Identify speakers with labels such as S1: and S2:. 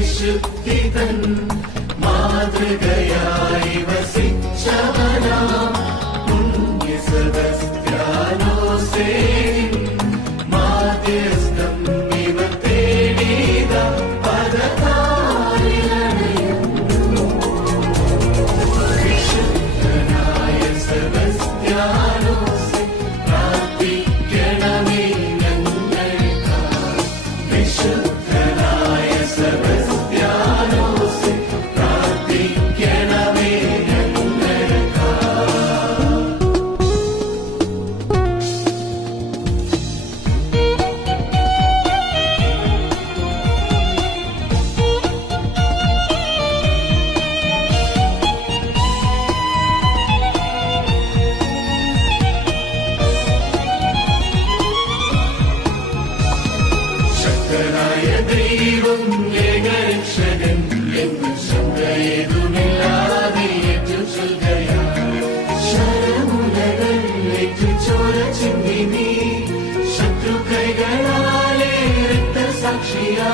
S1: വിശുദ്ധിതൻ മാതൃകയായി വസിച്ചവനാം. പുണ്യ ദൈവം ഏകരക്ഷകൻ എന്ന് ശങ്കയേതുമില്ലാതെ ഏറ്റു ചൊൽകയാ ചോര ചിന്തി നീ ശത്രു കൈകളാലെ രക്തസാക്ഷിയാ